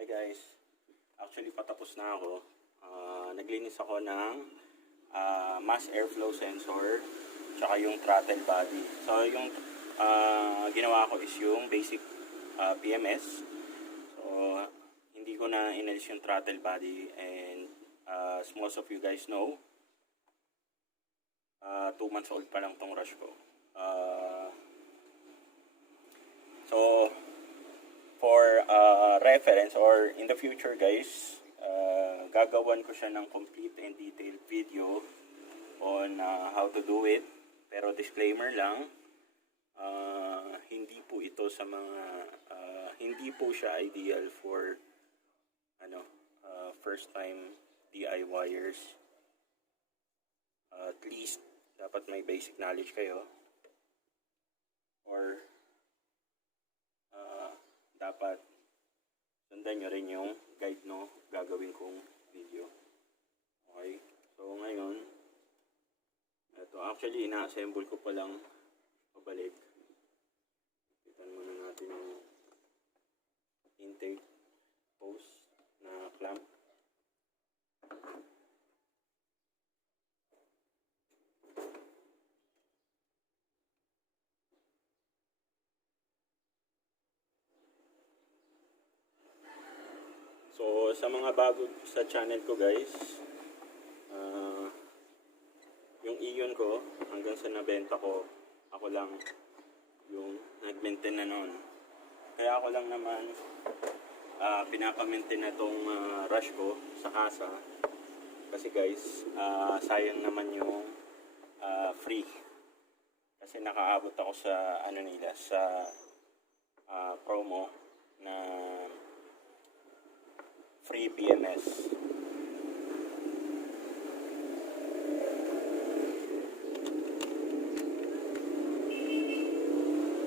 Hi guys, actually patapos na ako. Naglinis ako ng mass airflow sensor tsaka yung throttle body. So yung ginawa ko is yung basic PMS. So hindi ko na inalis yung throttle body, and as most of you guys know, 2 months old pa lang tong rush ko. So for reference or in the future guys, gagawan ko siya ng complete and detailed video on how to do it. Pero disclaimer lang, hindi po ito sa mga hindi po siya ideal for first time DIYers. At least dapat may basic knowledge kayo, or dapat sundan nyo rin yung guide gagawin kong video. Okay? So ngayon, ito actually ina-assemble ko pa lang pabalik. Itan muna natin yung intake hose na clamp. So, sa mga bago sa channel ko guys, yung iyon ko, hanggang sa nabenta ko, ako lang yung nag-maintain na noon. Kaya ako lang naman pinapamaintain na tong rush ko sa kasa. Kasi guys, sayang naman yung free. Kasi nakaabot ako sa nila, sa promo na free PMS.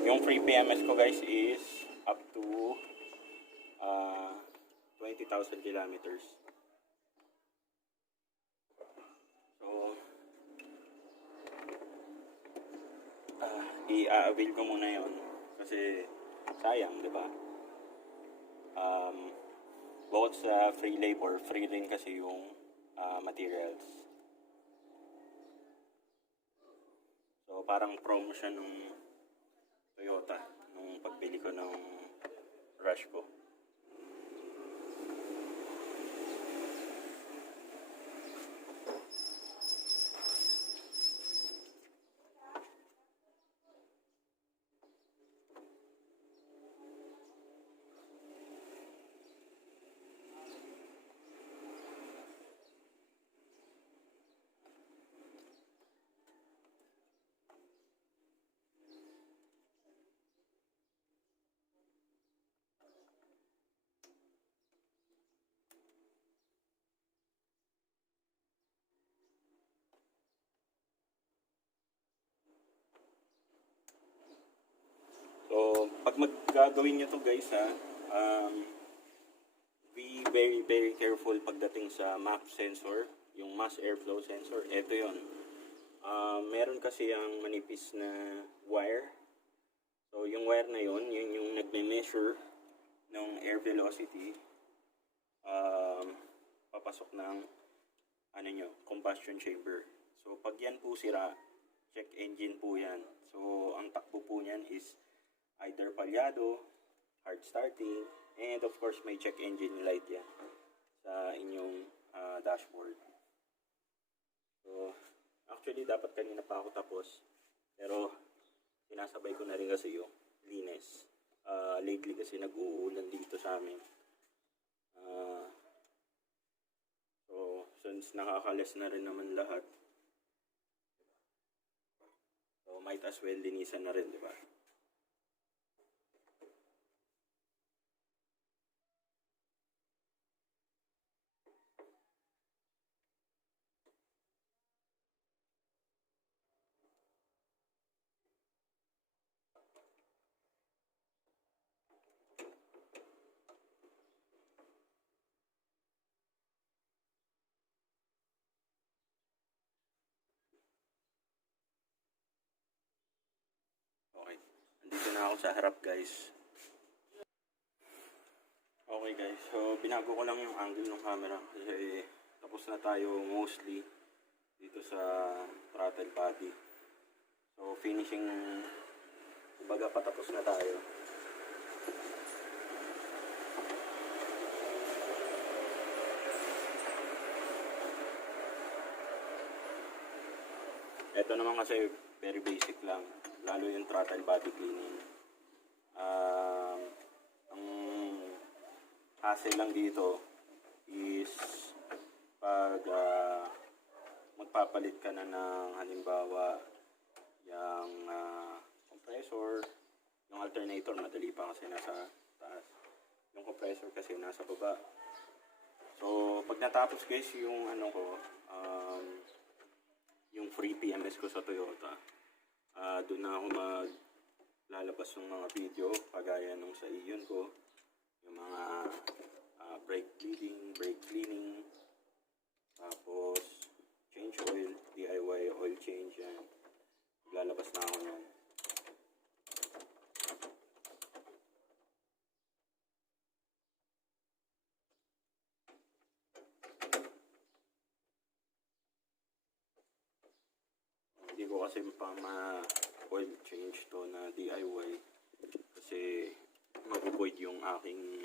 Yung free PMS ko guys is up to 20,000 kilometers. So i-avail ko muna yon kasi sayang, di ba? Bukod sa free labor, free rin kasi yung materials. So parang promo siya nung Toyota nung pagbili ko ng rush ko. So, pag gagawin nyo to guys be very careful pagdating sa MAP sensor, yung mass airflow sensor. Ito yon. Meron kasi ang manipis na wire. So, yung wire na yun yung nagme-measure ng air velocity papasok ng combustion chamber. So, pag yan po sira, check engine po yan. So, ang takbo po niyan is either palyado, hard starting, and of course may check engine light yan sa inyong dashboard. So actually dapat kanina pa ako tapos, pero sinasabay ko na rin kasi yung linis. Lately kasi nag-uulan dito sa amin. So since nakakalas na rin naman lahat, so might as well linisan na rin, di ba? Okay, andito na ako sa harap guys. Okay guys, so binago ko lang yung angle ng camera kasi tapos na tayo mostly dito sa throttle body. So finishing, kumbaga patapos na tayo. Ito naman kasi very basic lang, lalo yung throttle body cleaning. Ang hassle lang dito is pag magpapalit ka na ng halimbawa yung compressor, yung alternator madali pa kasi nasa taas, yung compressor kasi nasa baba. So pag natapos guys yung yung free PMS ko sa Toyota, doon na ako maglalabas ng mga video kagaya nung sa iyon ko, yung mga brake bleeding, brake cleaning, tapos change oil, DIY oil change, yan. Maglalabas na ako yan. Hindi ko kasi pa ma-oil change to na DIY kasi mag-void yung aking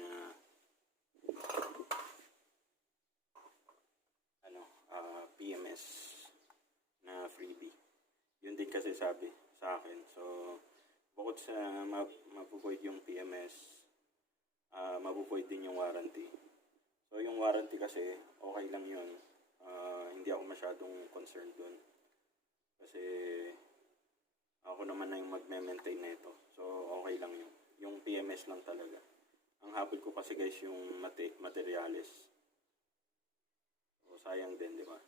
PMS na freebie. Yun din kasi sabi sa akin. So bukod sa mag-void yung PMS, mag-void din yung warranty. So yung warranty kasi okay lang yun. Hindi ako masyadong concerned dun. Kasi ako naman na yung magme-maintain nito. So okay lang yun. Yung PMS lang talaga. Ang habol ko kasi guys yung materials. So sayang din, di ba?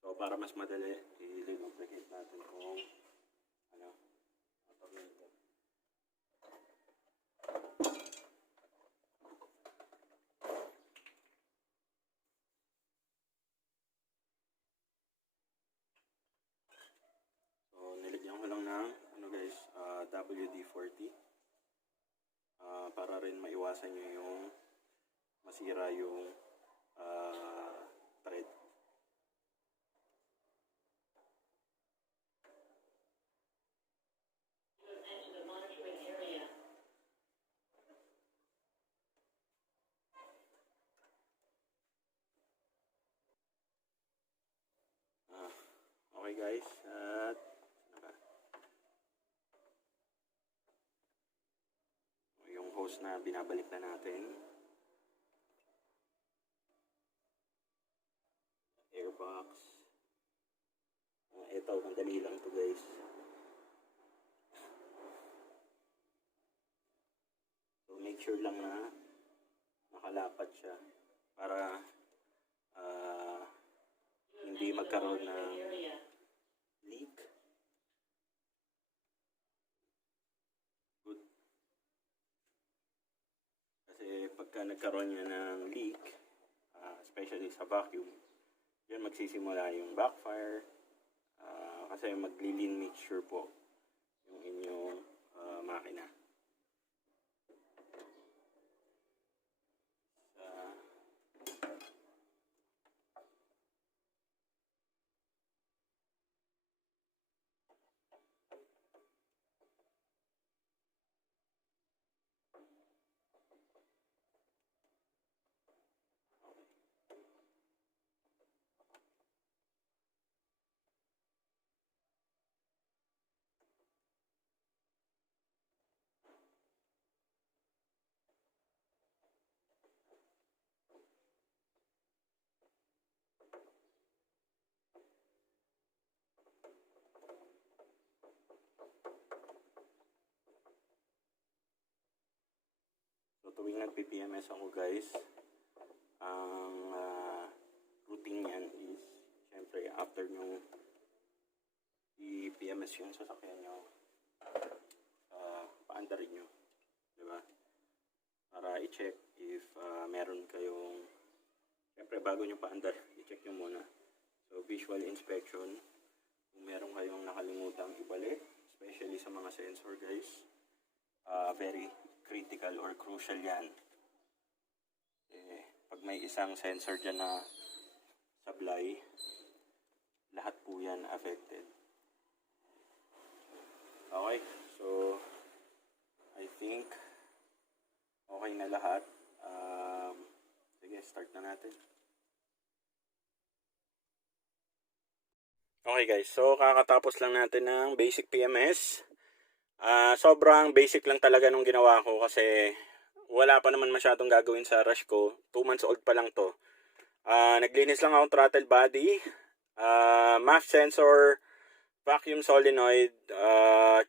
So para mas madali, i-lubricate natin kung nilagyan ko lang ng guys, WD-40 para rin maiwasan nyo yung masira yung thread. Okay guys, at yung hose na binabalik na natin, airbox. Ito, madali lang to guys. So make sure lang na nakalapat siya para hindi magkaroon ng leak. Good. Kasi pagka nagkaroon niya ng leak, especially sa vacuum, yan magsisimula yung backfire, kasi magli-lean mixture po yung inyong makina. Tuwing nag-PPMS ako guys, ang routine yan is syempre after nyo i-PMS yung sasakyan nyo, paandarin nyo. Diba? Para i-check if meron kayong, siyempre bago nyo paandar, i-check nyo muna. So visual inspection, kung meron kayong nakalimutang ibalik, especially sa mga sensor guys, very critical or crucial yan. Pag may isang sensor dyan na sablay, lahat po yan affected. Okay, so I think okay na lahat. Sige, start na natin. Okay guys, so kakatapos lang natin ng basic PMS. Sobrang basic lang talaga nung ginawa ko kasi wala pa naman masyadong gagawin sa rush ko. 2 months old pa lang to. Naglinis lang ako throttle body, MAF sensor, vacuum solenoid,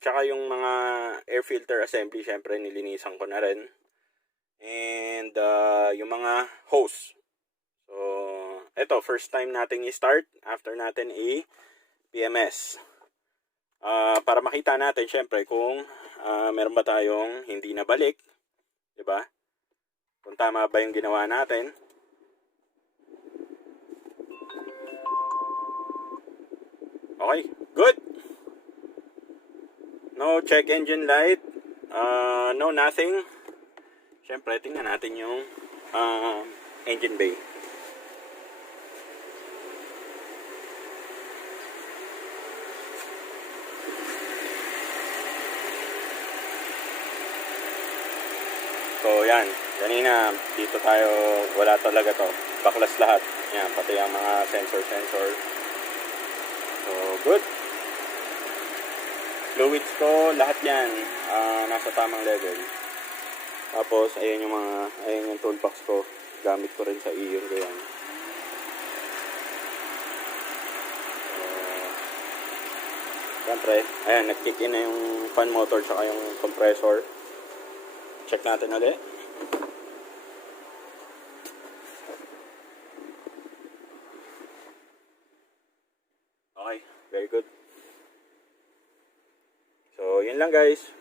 tsaka yung mga air filter assembly, syempre nilinisan ko na rin. And yung mga hose. So, eto, first time natin i-start after natin i-PMS. Para makita natin, syempre, kung meron ba tayong hindi nabalik. Diba? Kung tama ba yung ginawa natin. Okay, good. No check engine light. No nothing. Siyempre, tingnan natin yung engine bay. So, yan. Kanina, dito tayo, wala talaga to. Baklas lahat. Yan, pati ang mga sensor. So, good. Fluids ko, lahat yan. Nasa tamang level. Tapos, ayan yung toolbox ko. Gamit ko rin sa iyon ko yan. So, siyempre, ayan, nag-kick in na yung fan motor tsaka yung compressor. Check natin ulit. Okay, very good. So, yun lang guys.